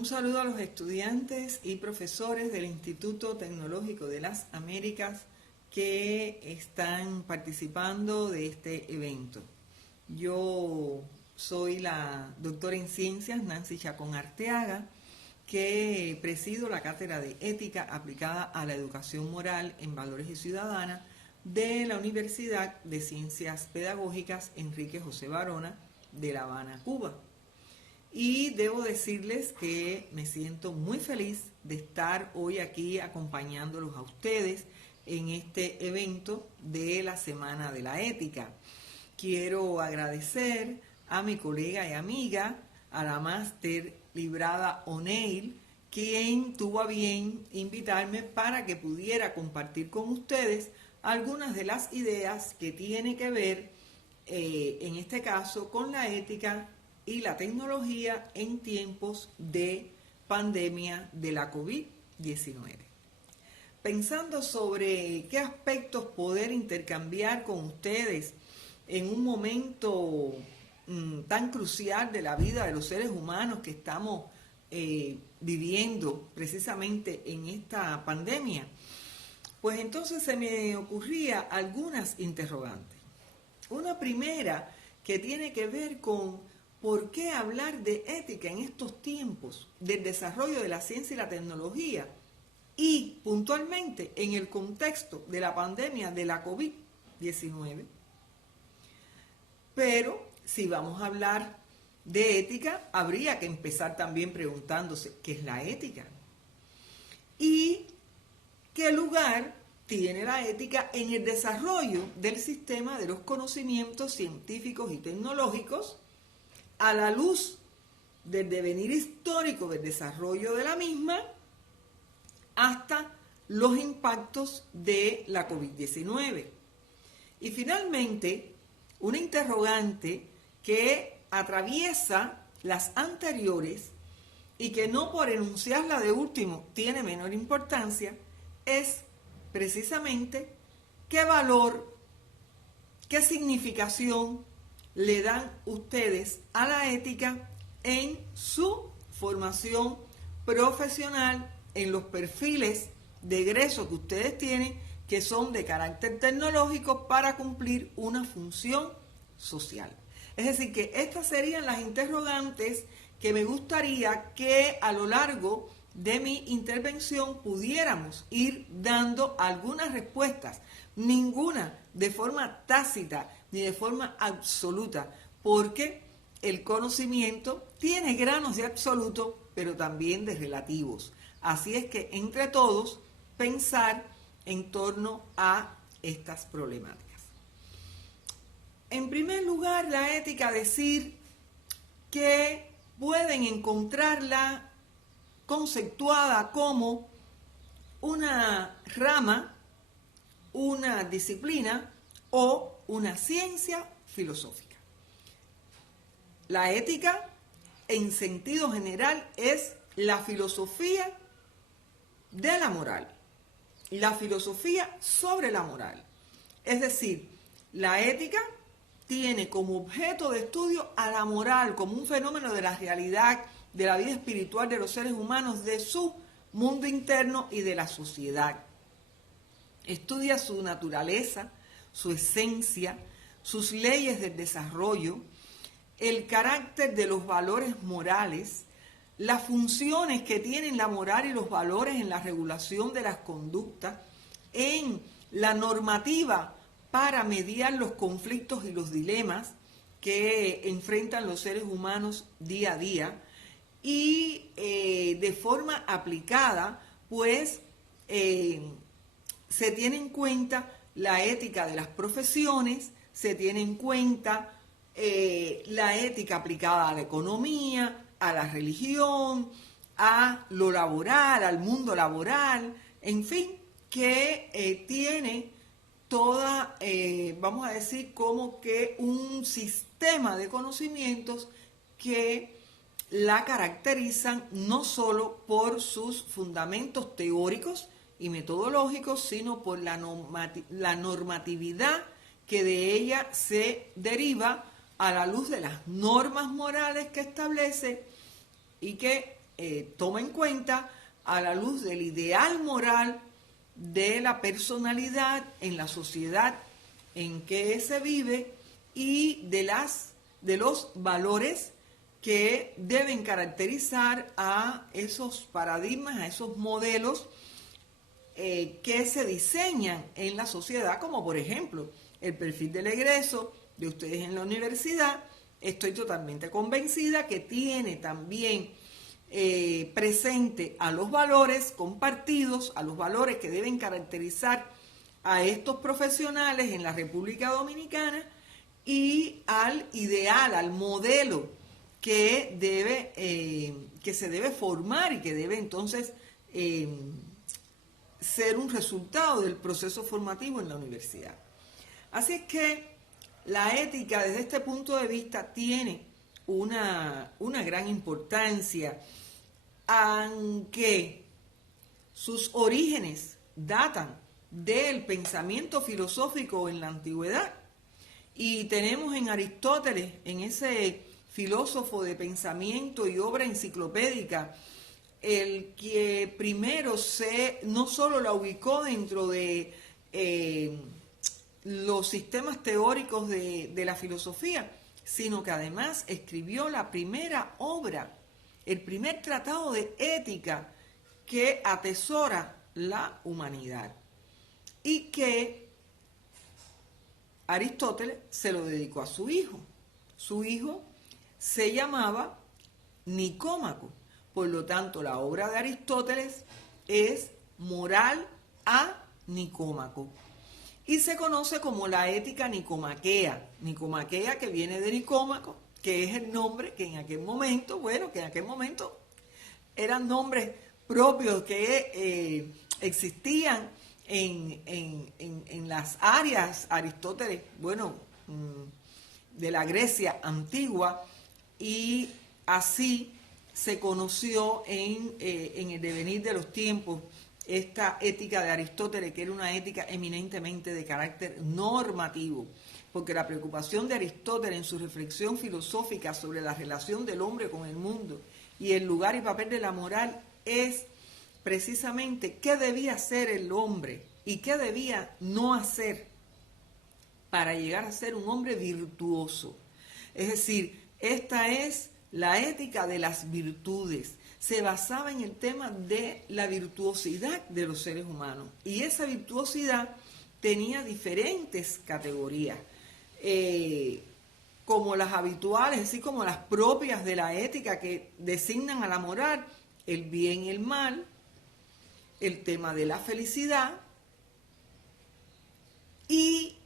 Un saludo a los estudiantes y profesores del Instituto Tecnológico de las Américas que están participando de este evento. Yo soy la doctora en ciencias Nancy Chacón Arteaga, que presido la cátedra de ética aplicada a la educación moral en valores y ciudadana de la Universidad de Ciencias Pedagógicas Enrique José Varona de La Habana, Cuba. Y debo decirles que me siento muy feliz de estar hoy aquí acompañándolos a ustedes en este evento de la Semana de la Ética. Quiero agradecer a mi colega y amiga, a la máster Librada O'Neill, quien tuvo a bien invitarme para que pudiera compartir con ustedes algunas de las ideas que tienen que ver, en este caso, con la ética y la tecnología en tiempos de pandemia de la COVID-19. Pensando sobre qué aspectos poder intercambiar con ustedes en un momento tan crucial de la vida de los seres humanos que estamos viviendo precisamente en esta pandemia, pues entonces se me ocurría algunas interrogantes. Una primera que tiene que ver con ¿por qué hablar de ética en estos tiempos del desarrollo de la ciencia y la tecnología y puntualmente en el contexto de la pandemia de la COVID-19? Pero si vamos a hablar de ética, habría que empezar también preguntándose ¿qué es la ética? ¿Y qué lugar tiene la ética en el desarrollo del sistema de los conocimientos científicos y tecnológicos a la luz del devenir histórico del desarrollo de la misma hasta los impactos de la COVID-19? Y finalmente, una interrogante que atraviesa las anteriores y que no por enunciarla de último tiene menor importancia, es precisamente qué valor, qué significación le dan ustedes a la ética en su formación profesional, en los perfiles de egreso que ustedes tienen, que son de carácter tecnológico para cumplir una función social. Es decir, que estas serían las interrogantes que me gustaría que a lo largo de mi intervención pudiéramos ir dando algunas respuestas, ninguna de forma tácita ni de forma absoluta, porque el conocimiento tiene granos de absoluto, pero también de relativos. Así es que entre todos pensar en torno a estas problemáticas. En primer lugar, la ética, decir que pueden encontrarla conceptuada como una rama, una disciplina o una ciencia filosófica. La ética, en sentido general, es la filosofía de la moral, la filosofía sobre la moral. Es decir, la ética tiene como objeto de estudio a la moral como un fenómeno de la realidad, de la vida espiritual de los seres humanos, de su mundo interno y de la sociedad. Estudia su naturaleza, su esencia, sus leyes del desarrollo, el carácter de los valores morales, las funciones que tienen la moral y los valores en la regulación de las conductas, en la normativa para mediar los conflictos y los dilemas que enfrentan los seres humanos día a día, y de forma aplicada, pues se tiene en cuenta la ética de las profesiones, se tiene en cuenta la ética aplicada a la economía, a la religión, a lo laboral, al mundo laboral, en fin, que tiene toda, vamos a decir, como que un sistema de conocimientos que la caracterizan no solo por sus fundamentos teóricos y metodológicos, sino por la normatividad que de ella se deriva a la luz de las normas morales que establece y que toma en cuenta a la luz del ideal moral de la personalidad en la sociedad en que se vive y de los valores que deben caracterizar a esos paradigmas, a esos modelos que se diseñan en la sociedad, como por ejemplo el perfil del egreso de ustedes en la universidad. Estoy totalmente convencida que tiene también presente a los valores compartidos, a los valores que deben caracterizar a estos profesionales en la República Dominicana y al ideal, al modelo que se debe formar y que debe entonces ser un resultado del proceso formativo en la universidad. Así es que la ética desde este punto de vista tiene una gran importancia, aunque sus orígenes datan del pensamiento filosófico en la antigüedad. Y tenemos en Aristóteles, en ese filósofo de pensamiento y obra enciclopédica, el que primero no solo la ubicó dentro de los sistemas teóricos de la filosofía, sino que además escribió la primera obra, el primer tratado de ética que atesora la humanidad y que Aristóteles se lo dedicó a su hijo. Su hijo se llamaba Nicómaco. Por lo tanto, la obra de Aristóteles es Moral a Nicómaco. Y se conoce como la ética nicomaquea. Nicomaquea, que viene de Nicómaco, que es el nombre que en aquel momento, eran nombres propios que existían en las áreas Aristóteles, de la Grecia antigua, y así se conoció en el devenir de los tiempos esta ética de Aristóteles, que era una ética eminentemente de carácter normativo, porque la preocupación de Aristóteles en su reflexión filosófica sobre la relación del hombre con el mundo y el lugar y papel de la moral es precisamente qué debía hacer el hombre y qué debía no hacer para llegar a ser un hombre virtuoso. Es decir, esta es la ética de las virtudes. Se basaba en el tema de la virtuosidad de los seres humanos. Y esa virtuosidad tenía diferentes categorías, como las habituales, así como las propias de la ética que designan a la moral, el bien y el mal, el tema de la felicidad y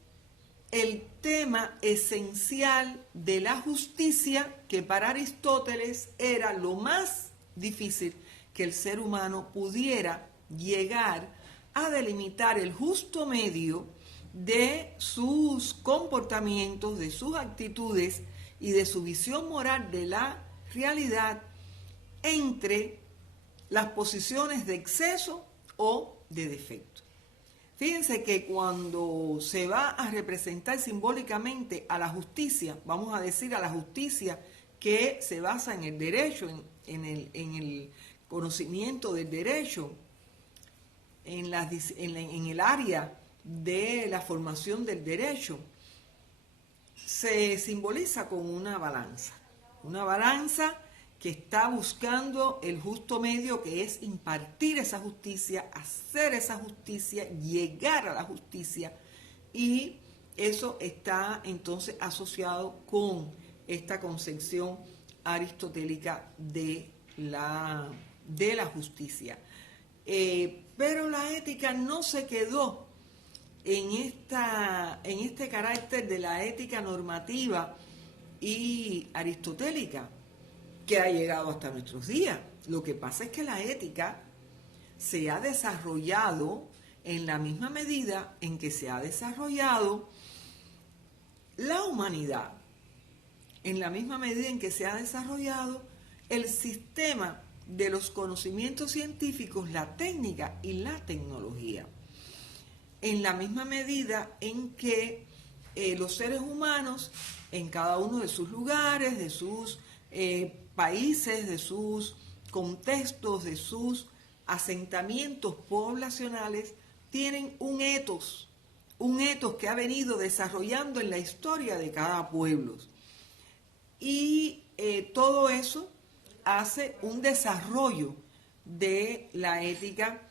el tema esencial de la justicia, que para Aristóteles era lo más difícil que el ser humano pudiera llegar a delimitar el justo medio de sus comportamientos, de sus actitudes y de su visión moral de la realidad entre las posiciones de exceso o de defecto. Fíjense que cuando se va a representar simbólicamente a la justicia, vamos a decir a la justicia que se basa en el derecho, en el conocimiento del derecho, en el área de la formación del derecho, se simboliza con una balanza que está buscando el justo medio, que es impartir esa justicia, hacer esa justicia, llegar a la justicia, y eso está entonces asociado con esta concepción aristotélica de la justicia. Pero la ética no se quedó en este carácter de la ética normativa y aristotélica, que ha llegado hasta nuestros días. Lo que pasa es que la ética se ha desarrollado en la misma medida en que se ha desarrollado la humanidad, en la misma medida en que se ha desarrollado el sistema de los conocimientos científicos, la técnica y la tecnología, en la misma medida en que los seres humanos, en cada uno de sus lugares, de sus países, de sus contextos de sus asentamientos poblacionales, tienen un etos que ha venido desarrollando en la historia de cada pueblo. Y todo eso hace un desarrollo de la ética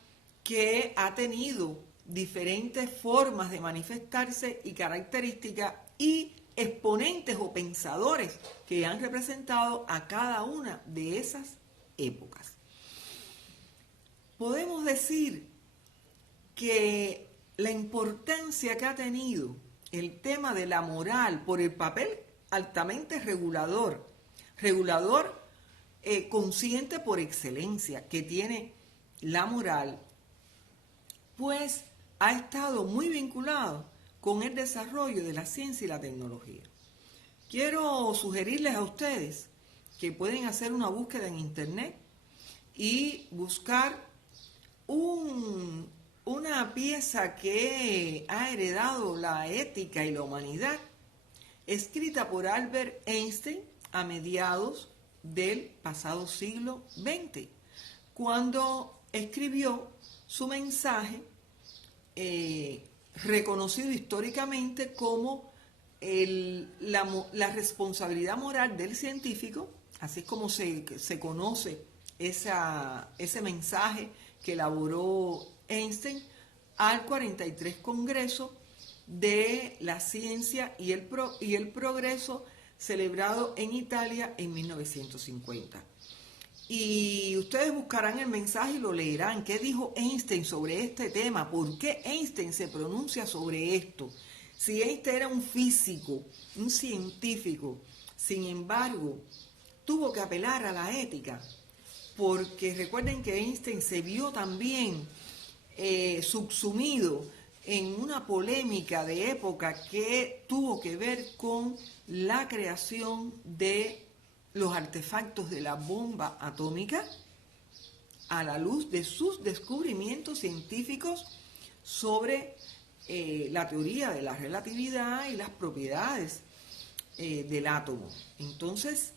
que ha tenido diferentes formas de manifestarse y características y exponentes o pensadores que han representado a cada una de esas épocas. Podemos decir que la importancia que ha tenido el tema de la moral por el papel altamente regulador consciente por excelencia que tiene la moral, pues ha estado muy vinculado con el desarrollo de la ciencia y la tecnología. Quiero sugerirles a ustedes que pueden hacer una búsqueda en internet y buscar una pieza que ha heredado la ética y la humanidad, escrita por Albert Einstein a mediados del pasado siglo XX, cuando escribió su mensaje reconocido históricamente como la responsabilidad moral del científico, así es como se conoce ese mensaje que elaboró Einstein al 43 Congreso de la Ciencia y el Progreso, celebrado en Italia en 1950. Y ustedes buscarán el mensaje y lo leerán. ¿Qué dijo Einstein sobre este tema? ¿Por qué Einstein se pronuncia sobre esto? Si Einstein era un físico, un científico, sin embargo, tuvo que apelar a la ética, porque recuerden que Einstein se vio también subsumido en una polémica de época que tuvo que ver con la creación de los artefactos de la bomba atómica a la luz de sus descubrimientos científicos sobre la teoría de la relatividad y las propiedades del átomo. Entonces,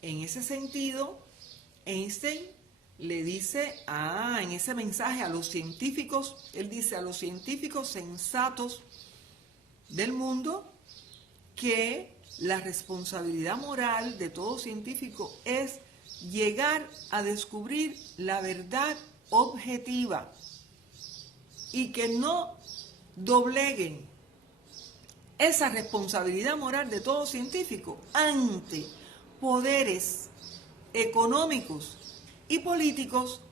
en ese sentido, Einstein le dice en ese mensaje a los científicos, él dice a los científicos sensatos del mundo que la responsabilidad moral de todo científico es llegar a descubrir la verdad objetiva y que no dobleguen esa responsabilidad moral de todo científico ante poderes económicos y políticos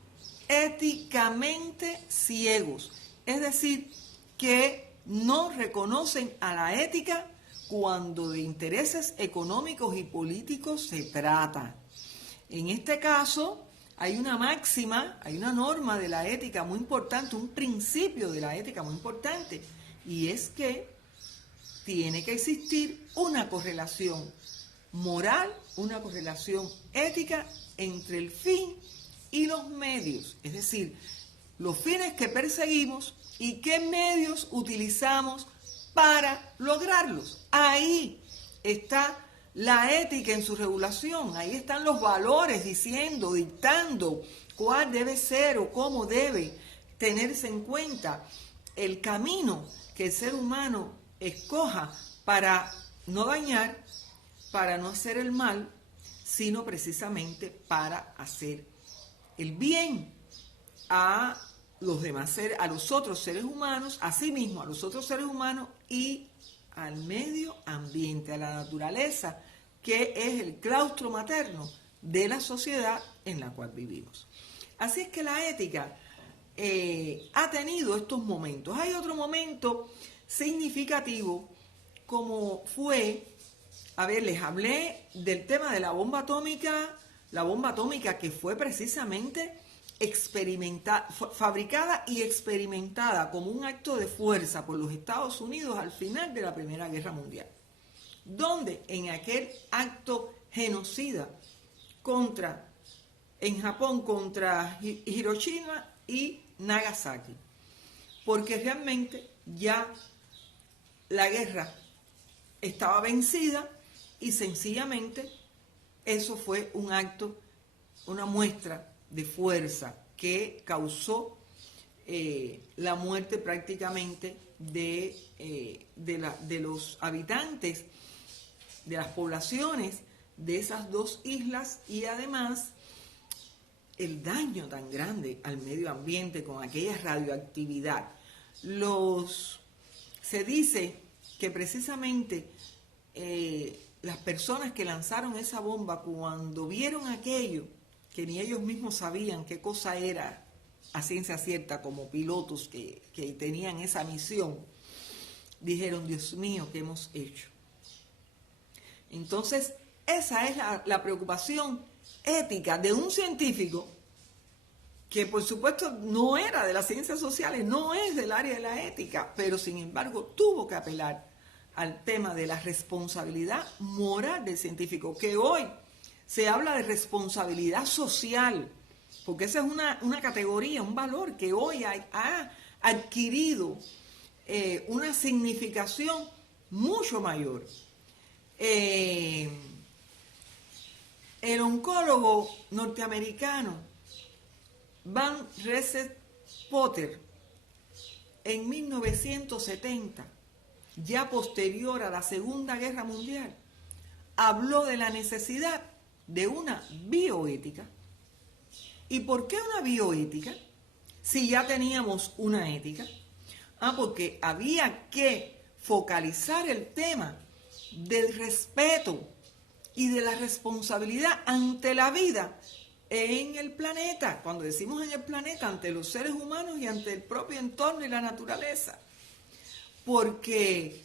éticamente ciegos, es decir, que no reconocen a la ética cuando de intereses económicos y políticos se trata. En este caso, hay una máxima, hay una norma de la ética muy importante, un principio de la ética muy importante, y es que tiene que existir una correlación moral, una correlación ética entre el fin y los medios, es decir, los fines que perseguimos y qué medios utilizamos para lograrlos. Ahí está la ética en su regulación, ahí están los valores diciendo, dictando cuál debe ser o cómo debe tenerse en cuenta el camino que el ser humano escoja para no dañar, para no hacer el mal, sino precisamente para hacer el bien a los demás seres, a los otros seres humanos, a sí mismo, a los otros seres humanos y al medio ambiente, a la naturaleza, que es el claustro materno de la sociedad en la cual vivimos. Así es que la ética ha tenido estos momentos. Hay otro momento significativo como fue, les hablé del tema de la bomba atómica que fue precisamente fabricada y experimentada como un acto de fuerza por los Estados Unidos al final de la Primera Guerra Mundial, donde en aquel acto genocida en Japón contra Hiroshima y Nagasaki, porque realmente ya la guerra estaba vencida y sencillamente eso fue un acto una muestra de fuerza que causó la muerte prácticamente de los habitantes, de las poblaciones de esas dos islas, y además el daño tan grande al medio ambiente con aquella radioactividad. Se dice que precisamente las personas que lanzaron esa bomba, cuando vieron aquello, que ni ellos mismos sabían qué cosa era a ciencia cierta, como pilotos que tenían esa misión, dijeron: Dios mío, ¿qué hemos hecho? Entonces, esa es la preocupación ética de un científico que, por supuesto, no era de las ciencias sociales, no es del área de la ética, pero sin embargo tuvo que apelar al tema de la responsabilidad moral del científico, que hoy se habla de responsabilidad social, porque esa es una categoría, un valor que hoy ha adquirido una significación mucho mayor. El oncólogo norteamericano Van Reset Potter, en 1970, ya posterior a la Segunda Guerra Mundial, habló de la necesidad de una bioética. ¿Y por qué una bioética si ya teníamos una ética? Porque había que focalizar el tema del respeto y de la responsabilidad ante la vida en el planeta. Cuando decimos en el planeta, ante los seres humanos y ante el propio entorno y la naturaleza. Porque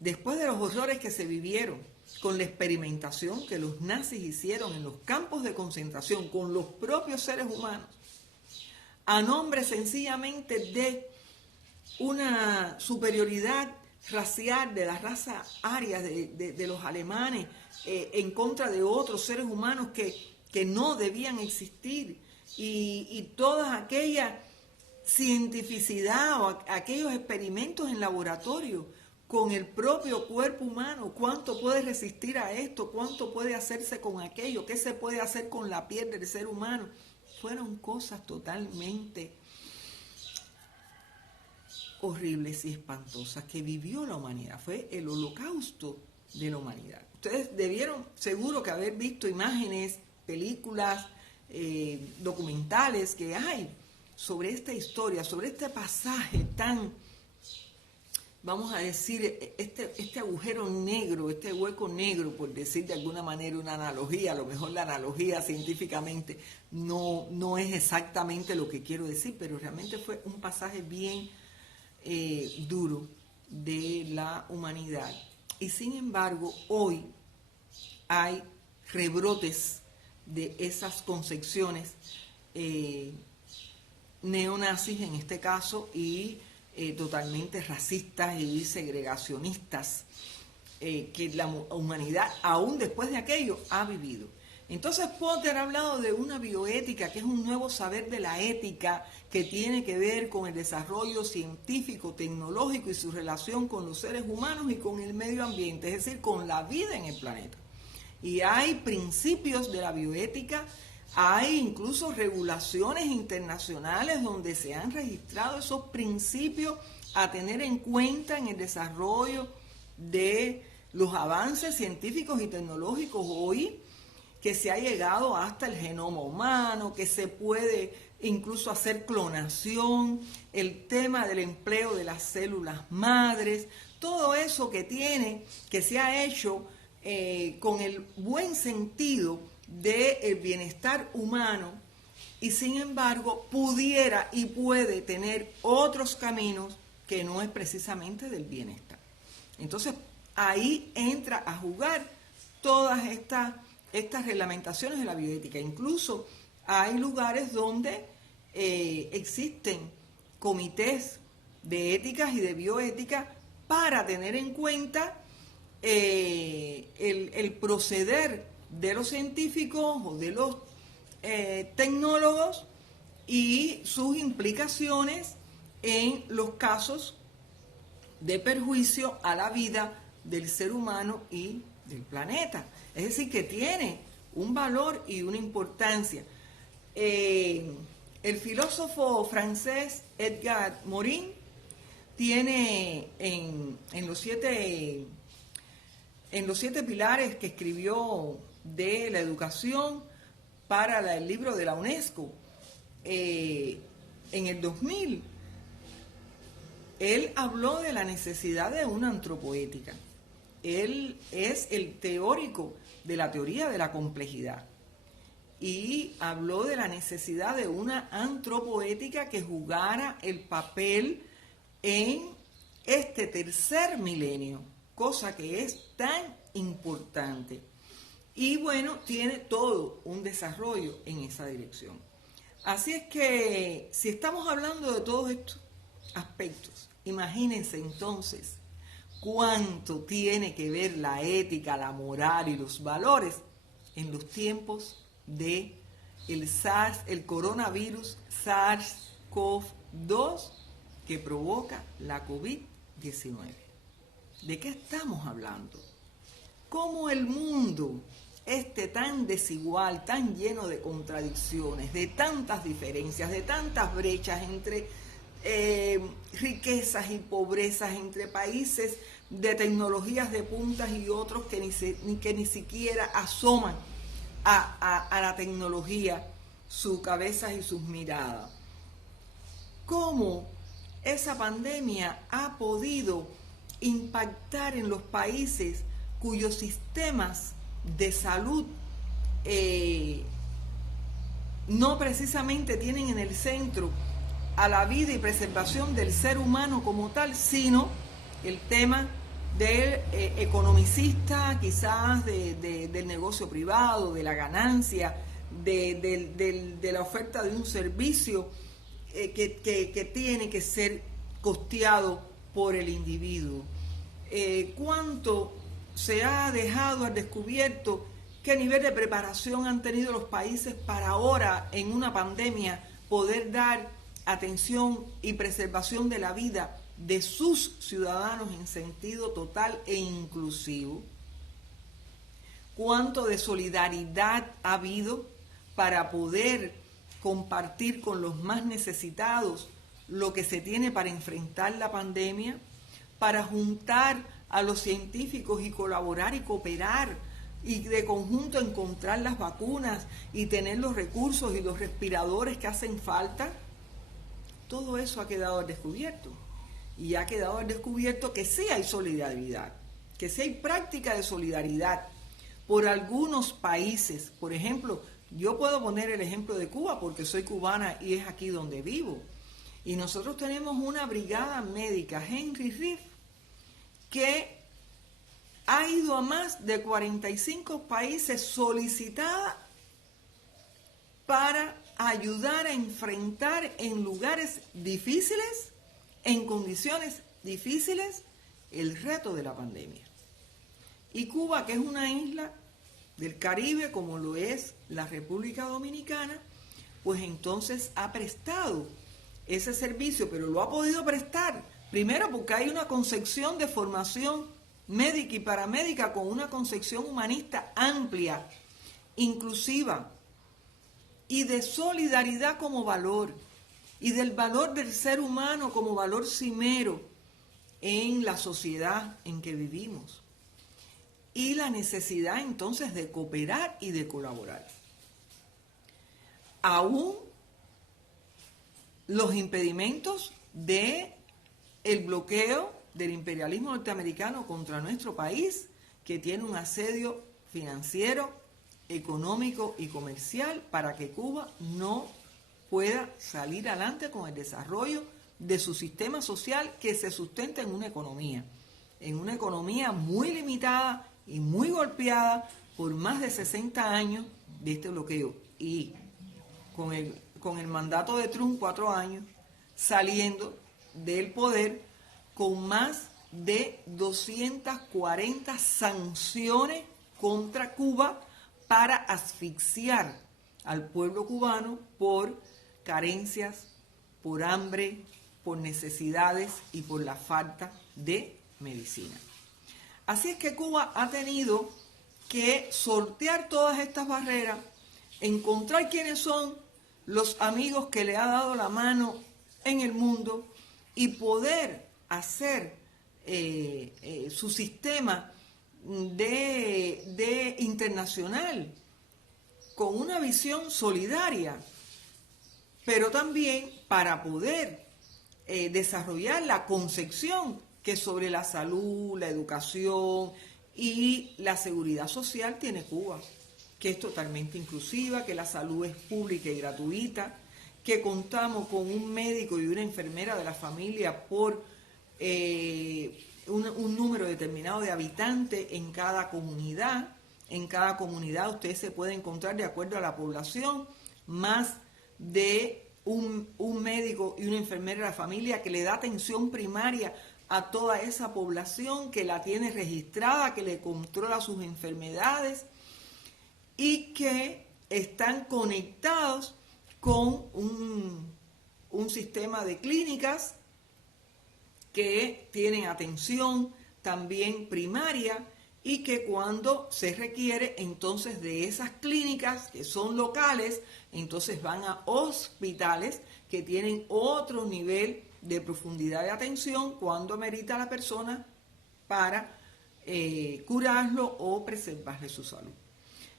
después de los horrores que se vivieron con la experimentación que los nazis hicieron en los campos de concentración con los propios seres humanos, a nombre sencillamente de una superioridad racial de la raza aria de los alemanes en contra de otros seres humanos que no debían existir, y toda aquella cientificidad o aquellos experimentos en laboratorio con el propio cuerpo humano, cuánto puede resistir a esto, cuánto puede hacerse con aquello, qué se puede hacer con la piel del ser humano, fueron cosas totalmente horribles y espantosas que vivió la humanidad. Fue el holocausto de la humanidad. Ustedes debieron seguro que haber visto imágenes, películas, documentales que hay sobre esta historia, sobre este pasaje tan, vamos a decir, este agujero negro, este hueco negro, por decir de alguna manera una analogía. A lo mejor la analogía científicamente no es exactamente lo que quiero decir, pero realmente fue un pasaje bien duro de la humanidad. Y sin embargo, hoy hay rebrotes de esas concepciones neonazis en este caso, y totalmente racistas y segregacionistas que la humanidad aún después de aquello ha vivido. Entonces Potter ha hablado de una bioética, que es un nuevo saber de la ética que tiene que ver con el desarrollo científico, tecnológico y su relación con los seres humanos y con el medio ambiente, es decir, con la vida en el planeta. Y hay principios de la bioética, hay incluso regulaciones internacionales donde se han registrado esos principios a tener en cuenta en el desarrollo de los avances científicos y tecnológicos hoy, que se ha llegado hasta el genoma humano, que se puede incluso hacer clonación, el tema del empleo de las células madres, todo eso que se ha hecho con el buen sentido del bienestar humano, y sin embargo pudiera y puede tener otros caminos que no es precisamente del bienestar. Entonces ahí entra a jugar todas estas reglamentaciones de la bioética. Incluso hay lugares donde existen comités de éticas y de bioética para tener en cuenta el proceder de los científicos o de los tecnólogos y sus implicaciones en los casos de perjuicio a la vida del ser humano y del planeta. Es decir, que tiene un valor y una importancia. El filósofo francés Edgar Morin tiene en los 7 pilares que escribió de la educación para el libro de la UNESCO, en el 2000, él habló de la necesidad de una antropoética. Él es el teórico de la teoría de la complejidad y habló de la necesidad de una antropoética que jugara el papel en este tercer milenio, cosa que es tan importante. Y bueno, tiene todo un desarrollo en esa dirección. Así es que si estamos hablando de todos estos aspectos, imagínense entonces cuánto tiene que ver la ética, la moral y los valores en los tiempos de el coronavirus SARS-CoV-2 que provoca la COVID-19. ¿De qué estamos hablando? ¿Cómo el mundo tan desigual, tan lleno de contradicciones, de tantas diferencias, de tantas brechas entre riquezas y pobrezas, entre países de tecnologías de puntas y otros que ni siquiera asoman a la tecnología sus cabezas y sus miradas? ¿Cómo esa pandemia ha podido impactar en los países cuyos sistemas de salud no precisamente tienen en el centro a la vida y preservación del ser humano como tal, sino el tema del economicista, quizás del negocio privado, de la ganancia, de la oferta de un servicio que tiene que ser costeado por el individuo? ¿Cuánto se ha dejado al descubierto qué nivel de preparación han tenido los países para ahora, en una pandemia, poder dar atención y preservación de la vida de sus ciudadanos en sentido total e inclusivo? ¿Cuánto de solidaridad ha habido para poder compartir con los más necesitados lo que se tiene para enfrentar la pandemia, para juntar a los científicos y colaborar y cooperar y de conjunto encontrar las vacunas y tener los recursos y los respiradores que hacen falta? Todo eso ha quedado al descubierto. Y ha quedado al descubierto que sí hay solidaridad, que sí hay práctica de solidaridad por algunos países. Por ejemplo, yo puedo poner el ejemplo de Cuba porque soy cubana y es aquí donde vivo. Y nosotros tenemos una brigada médica, Henry Reeve, que ha ido a más de 45 países solicitada para ayudar a enfrentar en lugares difíciles, en condiciones difíciles, el reto de la pandemia. Y Cuba, que es una isla del Caribe, como lo es la República Dominicana, pues entonces ha prestado ese servicio, pero lo ha podido prestar, primero porque hay una concepción de formación médica y paramédica con una concepción humanista amplia, inclusiva, y de solidaridad como valor, y del valor del ser humano como valor cimero en la sociedad en que vivimos, y la necesidad entonces de cooperar y de colaborar. Aún los impedimentos del bloqueo del imperialismo norteamericano contra nuestro país, que tiene un asedio financiero, económico y comercial para que Cuba no pueda salir adelante con el desarrollo de su sistema social que se sustenta en una economía muy limitada y muy golpeada por más de 60 años de este bloqueo. Y con el mandato de Trump, 4 años, saliendo del poder con más de 240 sanciones contra Cuba para asfixiar al pueblo cubano por carencias, por hambre, por necesidades y por la falta de medicina. Así es que Cuba ha tenido que sortear todas estas barreras, encontrar quiénes son los amigos que le ha dado la mano en el mundo y poder hacer su sistema de internacional con una visión solidaria, pero también para poder desarrollar la concepción que sobre la salud, la educación y la seguridad social tiene Cuba, que es totalmente inclusiva, que la salud es pública y gratuita, que contamos con un médico y una enfermera de la familia por un número determinado de habitantes en cada comunidad. En cada comunidad usted se puede encontrar, de acuerdo a la población, más de un médico y una enfermera de la familia que le da atención primaria a toda esa población, que la tiene registrada, que le controla sus enfermedades y que están conectados con un sistema de clínicas que tienen atención también primaria y que cuando se requiere entonces de esas clínicas que son locales, entonces van a hospitales que tienen otro nivel de profundidad de atención cuando amerita a la persona para curarlo o preservarle su salud.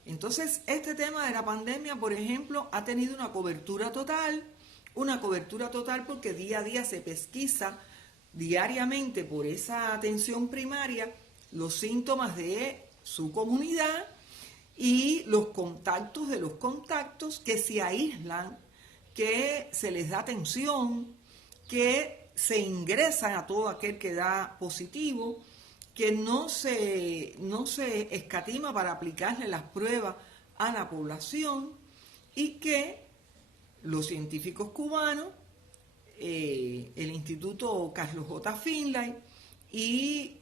Entonces, este tema de la pandemia, por ejemplo, ha tenido una cobertura total porque día a día se pesquisa diariamente por esa atención primaria los síntomas de su comunidad y los contactos de los contactos que se aíslan, que se les da atención, que se ingresan a todo aquel que da positivo, que no se escatima para aplicarle las pruebas a la población y que los científicos cubanos, el Instituto Carlos J. Finlay y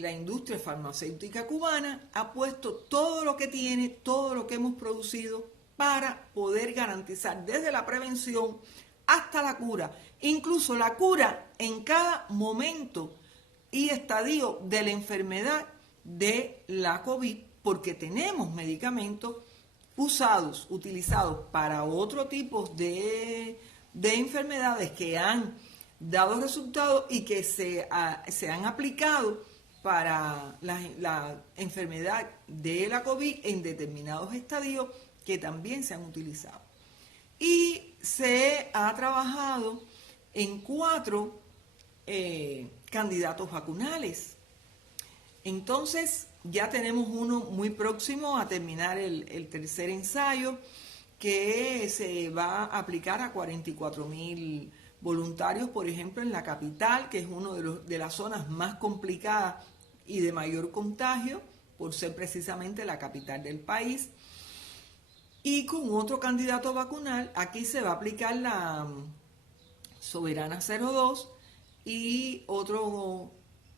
la industria farmacéutica cubana ha puesto todo lo que tiene, todo lo que hemos producido para poder garantizar desde la prevención hasta la cura, incluso la cura en cada momento y estadio de la enfermedad de la COVID, porque tenemos medicamentos utilizados para otro tipo de enfermedades que han dado resultados y que se han aplicado para la enfermedad de la COVID en determinados estadios que también se han utilizado. Y se ha trabajado en 4 candidatos vacunales. Entonces, ya tenemos uno muy próximo a terminar el tercer ensayo, que se va a aplicar a 44.000 voluntarios, por ejemplo, en la capital, que es una de las zonas más complicadas y de mayor contagio, por ser precisamente la capital del país. Y con otro candidato vacunal, aquí se va a aplicar la Soberana 02 y otro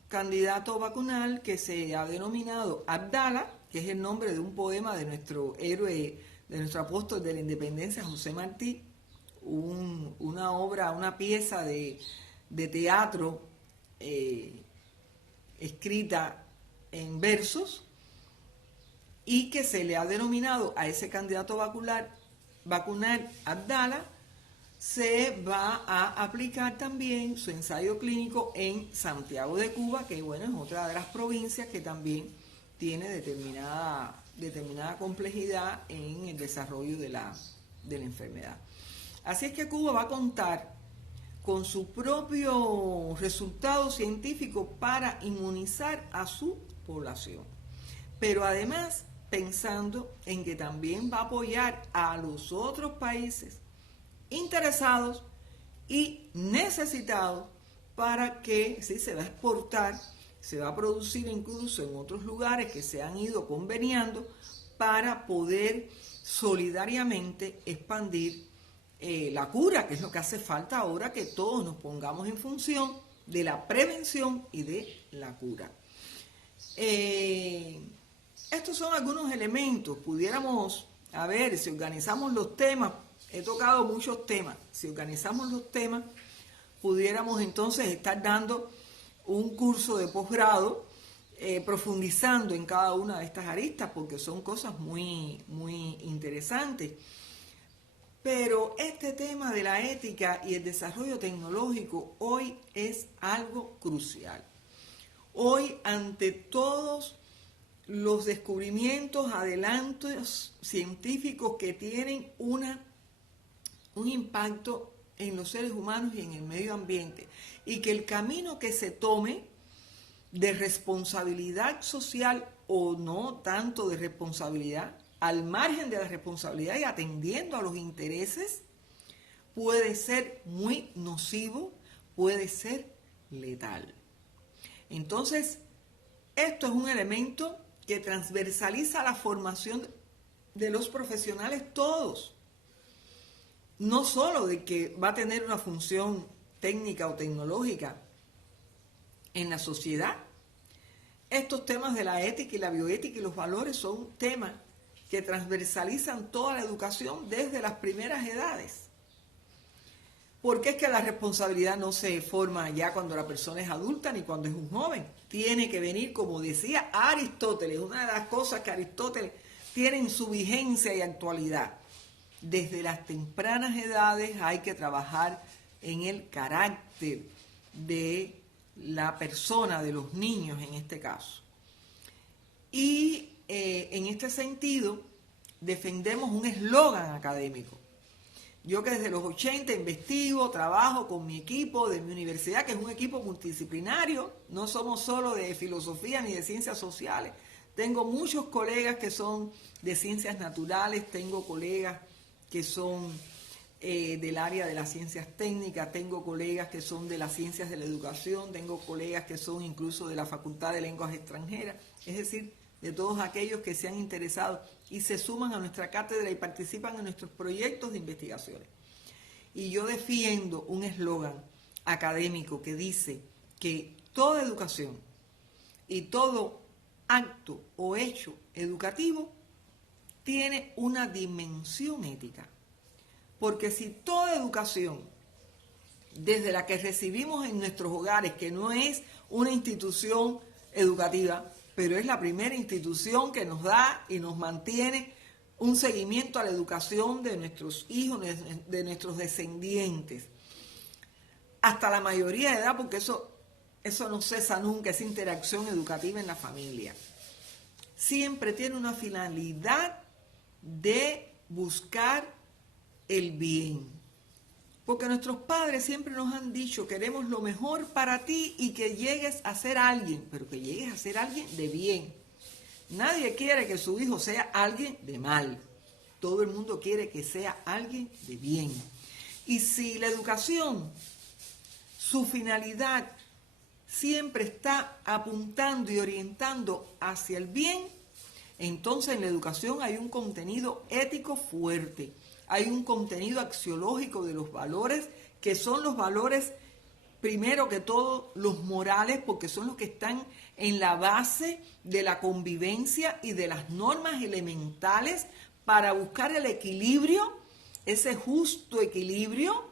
candidato vacunal que se ha denominado Abdala, que es el nombre de un poema de nuestro héroe, de nuestro apóstol de la independencia, José Martí, una obra, una pieza de teatro escrita en versos y que se le ha denominado a ese candidato vacunal Abdala. Se va a aplicar también su ensayo clínico en Santiago de Cuba, que bueno, es otra de las provincias que también tiene determinada complejidad en el desarrollo de la enfermedad. Así es que Cuba va a contar con su propio resultado científico para inmunizar a su población. Pero además, pensando en que también va a apoyar a los otros países interesados y necesitados para que si se va a exportar, se va a producir incluso en otros lugares que se han ido conveniando para poder solidariamente expandir la cura, que es lo que hace falta ahora, que todos nos pongamos en función de la prevención y de la cura. Estos son algunos elementos. Pudiéramos, a ver, si organizamos los temas, he tocado muchos temas, si organizamos los temas, pudiéramos entonces estar dando un curso de posgrado profundizando en cada una de estas aristas porque son cosas muy, muy interesantes. Pero este tema de la ética y el desarrollo tecnológico hoy es algo crucial. Hoy, ante todos los descubrimientos, adelantos científicos que tienen un impacto en los seres humanos y en el medio ambiente, y que el camino que se tome de responsabilidad social o no tanto de responsabilidad, al margen de la responsabilidad y atendiendo a los intereses, puede ser muy nocivo, puede ser letal. Entonces, esto es un elemento que transversaliza la formación de los profesionales todos. No solo de que va a tener una función técnica o tecnológica en la sociedad. Estos temas de la ética y la bioética y los valores son temas que transversalizan toda la educación desde las primeras edades. Porque es que la responsabilidad no se forma ya cuando la persona es adulta ni cuando es un joven. Tiene que venir, como decía Aristóteles, una de las cosas que Aristóteles tiene en su vigencia y actualidad. Desde las tempranas edades hay que trabajar en el carácter de la persona, de los niños en este caso. Y en este sentido defendemos un eslogan académico. Yo que desde los 80 investigo, trabajo con mi equipo de mi universidad, que es un equipo multidisciplinario, no somos solo de filosofía ni de ciencias sociales. Tengo muchos colegas que son de ciencias naturales, tengo colegas que son del área de las ciencias técnicas, tengo colegas que son de las ciencias de la educación, tengo colegas que son incluso de la Facultad de Lenguas Extranjeras, es decir, de todos aquellos que se han interesado y se suman a nuestra cátedra y participan en nuestros proyectos de investigaciones. Y yo defiendo un eslogan académico que dice que toda educación y todo acto o hecho educativo tiene una dimensión ética. Porque si toda educación, desde la que recibimos en nuestros hogares, que no es una institución educativa, pero es la primera institución que nos da y nos mantiene un seguimiento a la educación de nuestros hijos, de nuestros descendientes, hasta la mayoría de edad, porque eso no cesa nunca, esa interacción educativa en la familia. Siempre tiene una finalidad de buscar el bien. Porque nuestros padres siempre nos han dicho, queremos lo mejor para ti y que llegues a ser alguien, pero que llegues a ser alguien de bien. Nadie quiere que su hijo sea alguien de mal. Todo el mundo quiere que sea alguien de bien. Y si la educación, su finalidad siempre está apuntando y orientando hacia el bien, entonces en la educación hay un contenido ético fuerte. Hay un contenido axiológico de los valores, que son los valores, primero que todo, los morales, porque son los que están en la base de la convivencia y de las normas elementales para buscar el equilibrio, ese justo equilibrio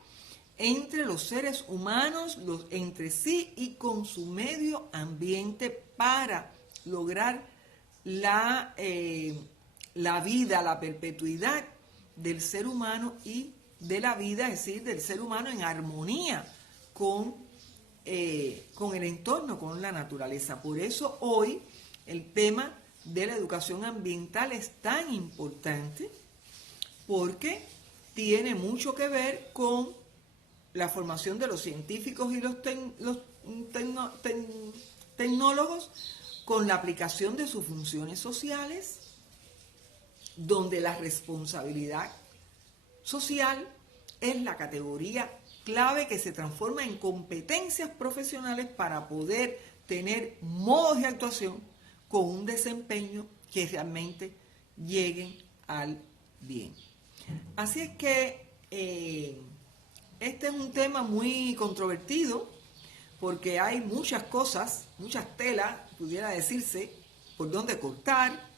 entre los seres humanos, entre sí y con su medio ambiente para lograr la vida, la perpetuidad del ser humano y de la vida, es decir, del ser humano en armonía con el entorno, con la naturaleza. Por eso hoy el tema de la educación ambiental es tan importante, porque tiene mucho que ver con la formación de los científicos y los tecnólogos, con la aplicación de sus funciones sociales, donde la responsabilidad social es la categoría clave que se transforma en competencias profesionales para poder tener modos de actuación con un desempeño que realmente lleguen al bien. Así es que este es un tema muy controvertido, porque hay muchas cosas, muchas telas, pudiera decirse, por donde cortar,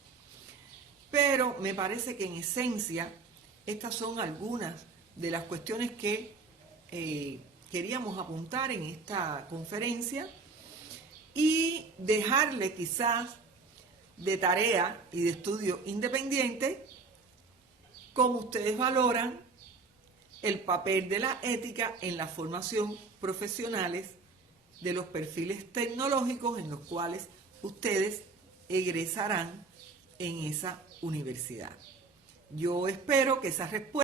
pero me parece que en esencia estas son algunas de las cuestiones que queríamos apuntar en esta conferencia, y dejarle quizás de tarea y de estudio independiente cómo ustedes valoran el papel de la ética en la formación profesionales de los perfiles tecnológicos en los cuales ustedes egresarán en esa universidad. Yo espero que esa respuesta